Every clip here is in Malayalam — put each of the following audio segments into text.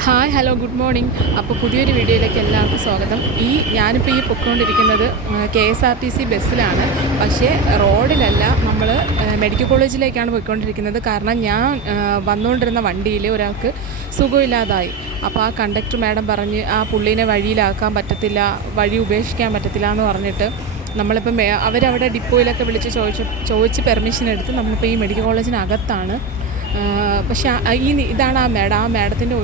Hi hello good morning. അപ്പോൾ പുതിയൊരു വീഡിയോയിലേക്ക് എല്ലാവർക്കും സ്വാഗതം. ഞാനിപ്പോൾ പൊയ്ക്കൊണ്ടിരിക്കുന്നത് KSRTC ബസ്സിലാണ്. പക്ഷേ റോഡിലല്ല, നമ്മൾ മെഡിക്കൽ കോളേജിലേക്കാണ് പോയിക്കൊണ്ടിരിക്കുന്നത്. കാരണം ഞാൻ വന്നുകൊണ്ടിരുന്ന വണ്ടിയിൽ ഒരാൾക്ക് സുഖമില്ലാതായി. അപ്പോൾ ആ കണ്ടക്ടർ മാഡം പറഞ്ഞ് ആ പുള്ളീനെ വഴിയിലാക്കാൻ പറ്റത്തില്ല, വഴി ഉപേക്ഷിക്കാൻ പറ്റത്തില്ല എന്ന് പറഞ്ഞിട്ട് നമ്മളിപ്പം അവരവിടെ ഡിപ്പോയിലൊക്കെ വിളിച്ച് ചോദിച്ച് പെർമിഷൻ എടുത്ത് നമ്മളിപ്പോൾ ഈ മെഡിക്കൽ കോളേജിനകത്താണ്. പക്ഷേ ഇതാണ് ആ മാഡത്തിൻ്റെ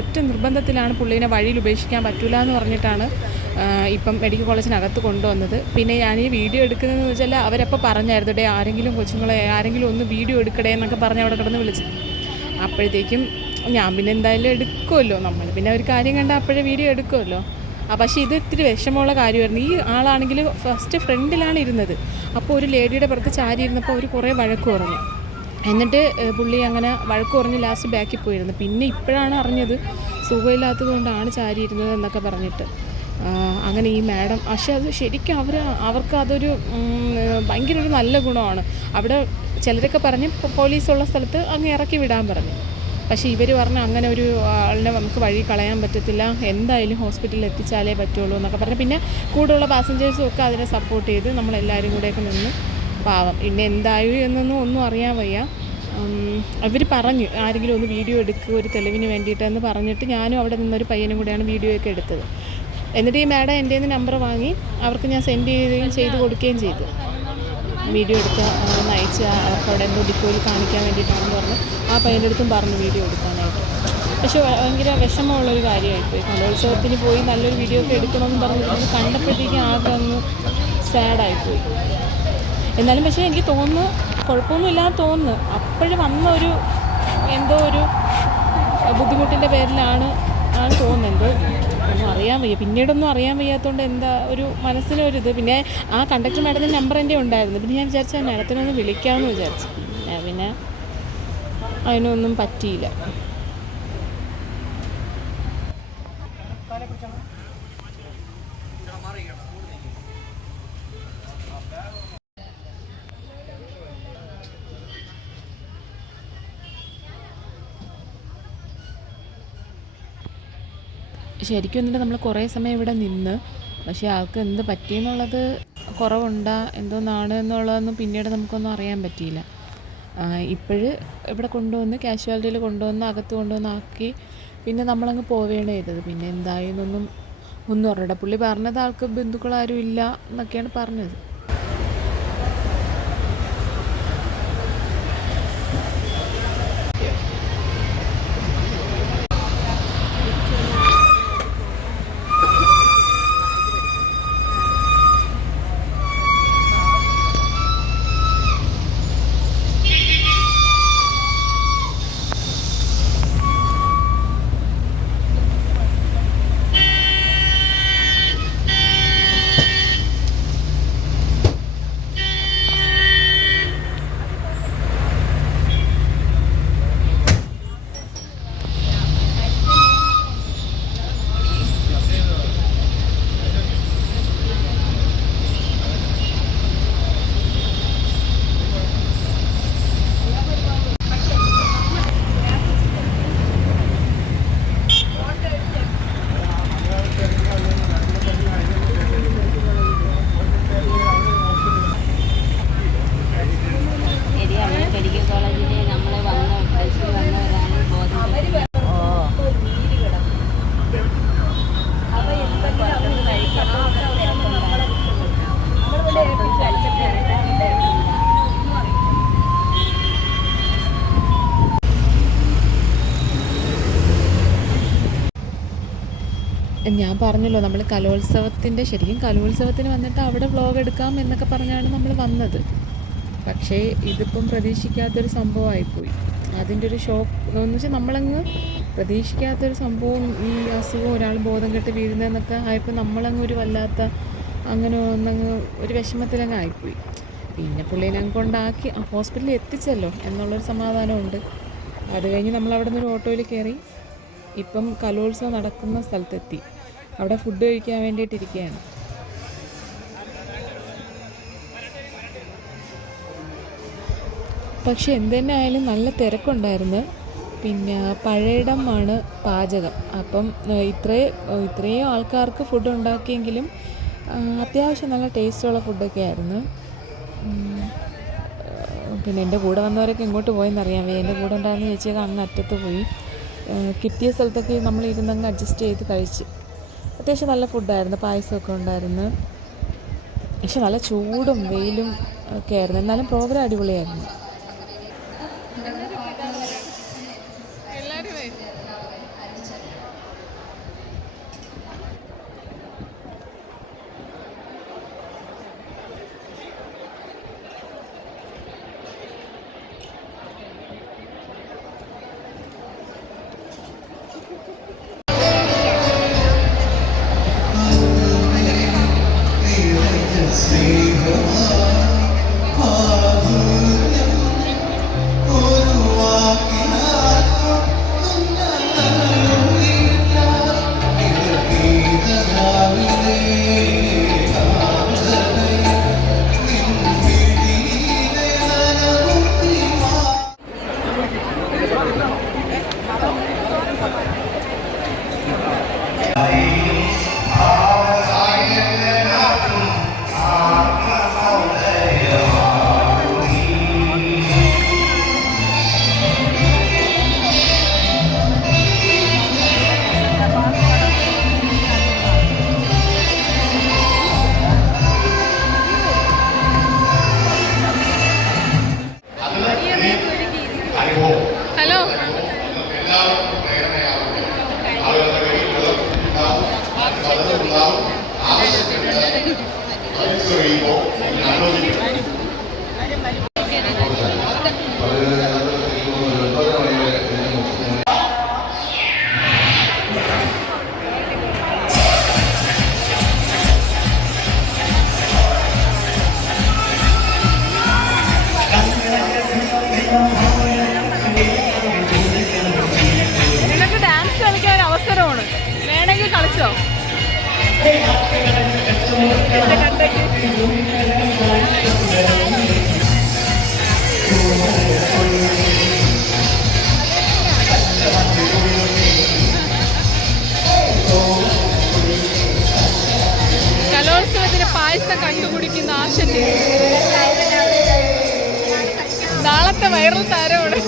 ഒറ്റ നിർബന്ധത്തിലാണ് പുള്ളീനെ വഴിയിൽ ഉപേക്ഷിക്കാൻ പറ്റില്ല എന്ന് പറഞ്ഞിട്ടാണ് ഇപ്പം മെഡിക്കൽ കോളേജിനകത്ത് കൊണ്ടുവന്നത്. പിന്നെ ഞാൻ ഈ വീഡിയോ എടുക്കുന്നതെന്ന് വെച്ചാൽ അവരപ്പോൾ പറഞ്ഞായിരുന്നു, ആരെങ്കിലും ഒന്ന് വീഡിയോ എടുക്കടേ എന്നൊക്കെ പറഞ്ഞ് അവിടെ കിടന്ന് വിളിച്ചു. അപ്പോഴത്തേക്കും ഞാൻ പിന്നെ എന്തായാലും എടുക്കുമല്ലോ, നമ്മൾ പിന്നെ ഒരു കാര്യം കണ്ടാൽ അപ്പോഴേ വീഡിയോ എടുക്കുമല്ലോ. പക്ഷേ ഇത് ഇത്തിരി വിഷമമുള്ള കാര്യമായിരുന്നു. ഈ ആളാണെങ്കിൽ ഫസ്റ്റ് ഫ്രണ്ടിലാണ് ഇരുന്നത്. അപ്പോൾ ഒരു ലേഡിയുടെ പുറത്ത് ചാരി ഇരുന്നപ്പോൾ അവർ കുറേ വഴക്ക് പറഞ്ഞു. എന്നിട്ട് പുള്ളി അങ്ങനെ വഴക്ക് പറഞ്ഞ് ലാസ്റ്റ് ബാക്കിൽ പോയിരുന്നു. പിന്നെ ഇപ്പോഴാണ് അറിഞ്ഞത് സുഖമില്ലാത്തത് കൊണ്ടാണ് ചാരിയിരുന്നത് എന്നൊക്കെ പറഞ്ഞിട്ട്. അങ്ങനെ ഈ മാഡം, പക്ഷേ അത് ശരിക്കും അവർക്ക് അതൊരു ഭയങ്കര ഒരു നല്ല ഗുണമാണ്. അവിടെ ചിലരൊക്കെ പറഞ്ഞ് പോലീസുള്ള സ്ഥലത്ത് അങ്ങ് ഇറക്കി വിടാൻ പറഞ്ഞു. പക്ഷേ ഇവർ പറഞ്ഞ് അങ്ങനെ ഒരു ആളിനെ നമുക്ക് വഴി കളയാൻ പറ്റത്തില്ല, എന്തായാലും ഹോസ്പിറ്റലിൽ എത്തിച്ചാലേ പറ്റുള്ളൂ എന്നൊക്കെ പറഞ്ഞു. പിന്നെ കൂടെയുള്ള പാസഞ്ചേഴ്സും ഒക്കെ അതിനെ സപ്പോർട്ട് ചെയ്ത് നമ്മളെല്ലാവരും കൂടെയൊക്കെ നിന്ന് പാവം. പിന്നെ എന്തായി ഒന്നും അറിയാൻ വയ്യ. അവർ പറഞ്ഞു ആരെങ്കിലും ഒന്ന് വീഡിയോ എടുക്കുക ഒരു തെളിവിന് വേണ്ടിയിട്ടെന്ന് പറഞ്ഞിട്ട് ഞാനും അവിടെ നിന്നൊരു പയ്യനും കൂടെയാണ് വീഡിയോ ഒക്കെ എടുത്തത്. എന്നിട്ട് ഈ മാഡം എൻ്റെ നിന്ന് നമ്പർ വാങ്ങി അവർക്ക് ഞാൻ സെൻഡ് ചെയ്ത് കൊടുക്കുകയും ചെയ്തു. വീഡിയോ എടുത്ത് അയച്ച് അവർക്ക് അവിടെ എന്തോ ഡിപ്പോയിൽ കാണിക്കാൻ വേണ്ടിയിട്ടാണെന്ന് പറഞ്ഞ് ആ പയ്യൻ്റെ അടുത്തും പറഞ്ഞു വീഡിയോ എടുക്കാനായിട്ട്. പക്ഷേ ഭയങ്കര വിഷമമുള്ളൊരു കാര്യമായിപ്പോയി. കലോത്സവത്തിന് പോയി നല്ലൊരു വീഡിയോ ഒക്കെ എടുക്കണമെന്ന് പറഞ്ഞിട്ട് കണ്ടപ്പോഴത്തേക്കും ആകെ അങ്ങ് സാഡായിപ്പോയി. എന്നാലും പക്ഷേ എനിക്ക് തോന്നുന്നു കുഴപ്പമൊന്നുമില്ലാന്ന് തോന്നുന്നു. അപ്പോഴും വന്ന എന്തോ ഒരു ബുദ്ധിമുട്ടിൻ്റെ പേരിലാണ് തോന്നുന്നത്. എന്തോ ഒന്നും അറിയാൻ വയ്യ, പിന്നീടൊന്നും അറിയാൻ വയ്യാത്തതുകൊണ്ട് എന്താ ഒരു മനസ്സിനൊരിത്. പിന്നെ ആ കണ്ടക്ടർ മാഡത്തിൻ്റെ നമ്പർ എൻ്റെ ഉണ്ടായിരുന്നു. പിന്നെ ഞാൻ വിചാരിച്ച മാഡത്തിനൊന്ന് വിളിക്കാമെന്ന് വിചാരിച്ചു. പിന്നെ അതിനൊന്നും പറ്റിയില്ല. ശരിക്കും എന്നിട്ട് നമ്മൾ കുറേ സമയം ഇവിടെ നിന്ന്, പക്ഷേ ആൾക്ക് എന്ത് പറ്റിയെന്നുള്ളത്, കുറവുണ്ടാ എന്തോന്നാണ് എന്നുള്ളതൊന്നും പിന്നീട് നമുക്കൊന്നും അറിയാൻ പറ്റിയില്ല. ഇവിടെ കൊണ്ടുവന്ന് കാഷ്വാലിറ്റിയിൽ കൊണ്ടുവന്ന് അകത്ത് കൊണ്ടുവന്നാക്കി പിന്നെ നമ്മളങ്ങ് പോവുകയാണ് ചെയ്തത്. പിന്നെ ഒന്നും അറിയണ്ട. പുള്ളി പറഞ്ഞത് ആൾക്ക് ബന്ധുക്കളാരും ഇല്ല എന്നൊക്കെയാണ് പറഞ്ഞത്. ഞാൻ പറഞ്ഞല്ലോ, നമ്മൾ ശരിക്കും കലോത്സവത്തിന് വന്നിട്ട് അവിടെ വ്ളോഗ് എടുക്കാം എന്നൊക്കെ പറഞ്ഞാണ് നമ്മൾ വന്നത്. പക്ഷേ ഇതിപ്പം പ്രതീക്ഷിക്കാത്തൊരു സംഭവമായിപ്പോയി. അതിൻ്റെ ഒരു ഷോക്ക് എന്ന് വെച്ചാൽ നമ്മളങ്ങ് പ്രതീക്ഷിക്കാത്തൊരു സംഭവം, ഈ അസുഖം ഒരാൾ ബോധം കെട്ട് വീഴുന്നതെന്നൊക്കെ ആയപ്പോൾ നമ്മളങ്ങ് ഒരു വല്ലാത്ത അങ്ങനെ ഒരു വിഷമത്തിലങ്ങ് ആയിപ്പോയി. പിന്നെ പുള്ളീനെ കൊണ്ടാക്കി ഹോസ്പിറ്റലിൽ എത്തിച്ചല്ലോ എന്നുള്ളൊരു സമാധാനമുണ്ട്. അത് കഴിഞ്ഞ് നമ്മളവിടെ നിന്നൊരു ഓട്ടോയിൽ കയറി ഇപ്പം കലോത്സവം നടക്കുന്ന സ്ഥലത്തെത്തി. അവിടെ ഫുഡ് കഴിക്കാൻ വേണ്ടിയിട്ടിരിക്കുകയാണ്. പക്ഷെ എന്തുതന്നെ ആയാലും നല്ല തിരക്കുണ്ടായിരുന്നു. പിന്നെ പഴയിടമാണ് പാചകം. അപ്പം ഇത്രയും ആൾക്കാർക്ക് ഫുഡ് ഉണ്ടാക്കിയെങ്കിലും അത്യാവശ്യം നല്ല ടേസ്റ്റുള്ള ഫുഡൊക്കെ ആയിരുന്നു. പിന്നെ എൻ്റെ കൂടെ വന്നവരൊക്കെ ഇങ്ങോട്ട് പോയെന്നറിയാൻ വയ്യ. എൻ്റെ കൂടെ ഉണ്ടായിരുന്ന ചേച്ചിയൊക്കെ അങ്ങ് അറ്റത്ത് പോയി. കിട്ടിയ സ്ഥലത്തൊക്കെ നമ്മളിരുന്നങ്ങ് അഡ്ജസ്റ്റ് ചെയ്ത് കഴിച്ച്. അത്യാവശ്യം നല്ല ഫുഡായിരുന്നു. പായസമൊക്കെ ഉണ്ടായിരുന്നു. പക്ഷെ നല്ല ചൂടും വെയിലും ഒക്കെ ആയിരുന്നു. എന്നാലും പ്രോഗ്രാം അടിപൊളിയായിരുന്നു. ഹലോ, നിങ്ങൾക്ക് ഡാൻസ് കളിക്കാൻ ഒരു അവസരമാണ്, വേണമെങ്കിൽ കളിച്ചോ. കലോത്സവത്തിന് പായസം കണ്ടുപിടിക്കുന്ന ആശല്ലേ നാളത്തെ വൈറൽ താരമാണ്.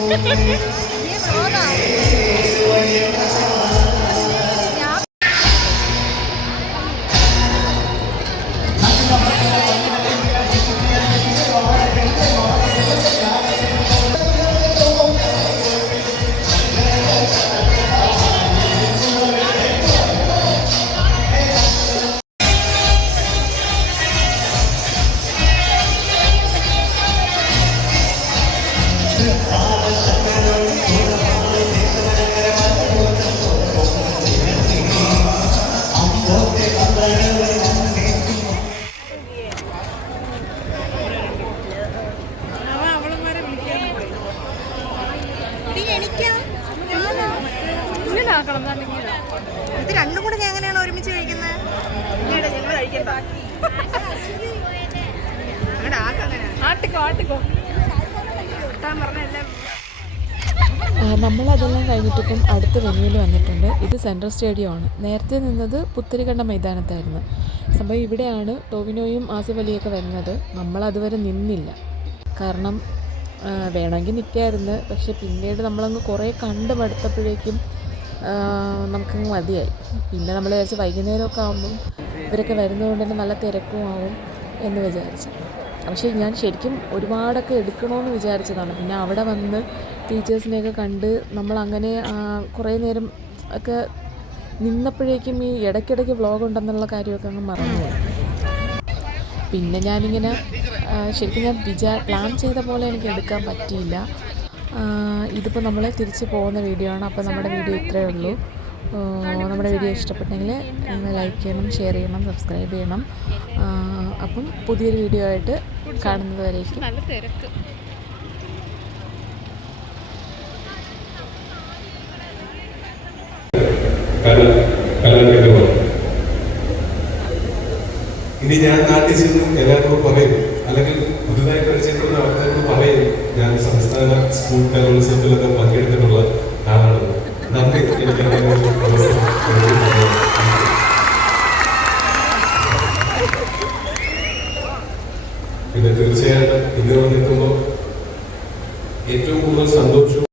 ഇത് രണ്ടും കൂടെ ഞാൻ എങ്ങനെയാണ് ഒരുമിച്ച് കഴിക്കുന്നത്? നമ്മളതെല്ലാം കഴിഞ്ഞിട്ടിപ്പം അടുത്ത വെന്യൂവിൽ വന്നിട്ടുണ്ട്. ഇത് സെൻട്രൽ സ്റ്റേഡിയമാണ്. നേരത്തെ നിന്നത് പുത്തരിക്കണ്ട മൈതാനത്തായിരുന്നു. സംഭവം ഇവിടെയാണ് ടോവിനോയും ആസിഫ് അലിയൊക്കെ വരുന്നത്. നമ്മളതുവരെ നിന്നില്ല, കാരണം വേണമെങ്കിൽ നിൽക്കാമായിരുന്നു. പക്ഷെ പിന്നീട് നമ്മളങ്ങ് കുറേ കണ്ട് മടുത്തപ്പോഴേക്കും നമുക്കങ്ങ് മതിയായി. പിന്നെ നമ്മൾ വിചാരിച്ച് വൈകുന്നേരമൊക്കെ ആകുമ്പം ഇവരൊക്കെ വരുന്നതുകൊണ്ട് തന്നെ നല്ല തിരക്കും ആവും എന്ന് വിചാരിച്ചു. പക്ഷേ ഞാൻ ശരിക്കും ഒരുപാടൊക്കെ എടുക്കണമെന്ന് വിചാരിച്ചതാണ്. പിന്നെ അവിടെ വന്ന് ടീച്ചേഴ്സിനെയൊക്കെ കണ്ട് നമ്മളങ്ങനെ കുറേ നേരം ഒക്കെ നിന്നപ്പോഴേക്കും ഈ ഇടയ്ക്കിടയ്ക്ക് വ്ളോഗ് ഉണ്ടെന്നുള്ള കാര്യമൊക്കെ അങ്ങ് മറന്നുപോയി. പിന്നെ ഞാനിങ്ങനെ ശരിക്കും ഞാൻ പ്ലാൻ ചെയ്ത പോലെ എനിക്ക് എടുക്കാൻ പറ്റിയില്ല. ഇതിപ്പോൾ നമ്മൾ തിരിച്ച് പോകുന്ന വീഡിയോ ആണ്. അപ്പോൾ നമ്മുടെ വീഡിയോ ഇത്രയേ ഉള്ളൂ. നമ്മുടെ വീഡിയോ ഇഷ്ടപ്പെട്ടെങ്കിൽ നിങ്ങൾ ലൈക്ക് ചെയ്യണം, ഷെയർ ചെയ്യണം, സബ്സ്ക്രൈബ് ചെയ്യണം. അപ്പം പുതിയൊരു വീഡിയോ ആയിട്ട് കാണുന്നത് വരേക്കും നല്ല തിരക്ക്. ഇനി ഞാൻ നാട്ടിൽ ചെന്ന് എല്ലാവർക്കും പറയും, അല്ലെങ്കിൽ പുതുതായി പരിചയപ്പെടുന്ന ആൾക്കാർക്ക് പറയും, ഞാൻ സംസ്ഥാന സ്കൂൾ കലോത്സവത്തിലൊക്കെ പങ്കെടുത്തിട്ടുള്ള പിന്നെ തീർച്ചയായിട്ടും ഇന്നിവിടെ നിൽക്കുമ്പോൾ ഏറ്റവും കൂടുതൽ സന്തോഷവും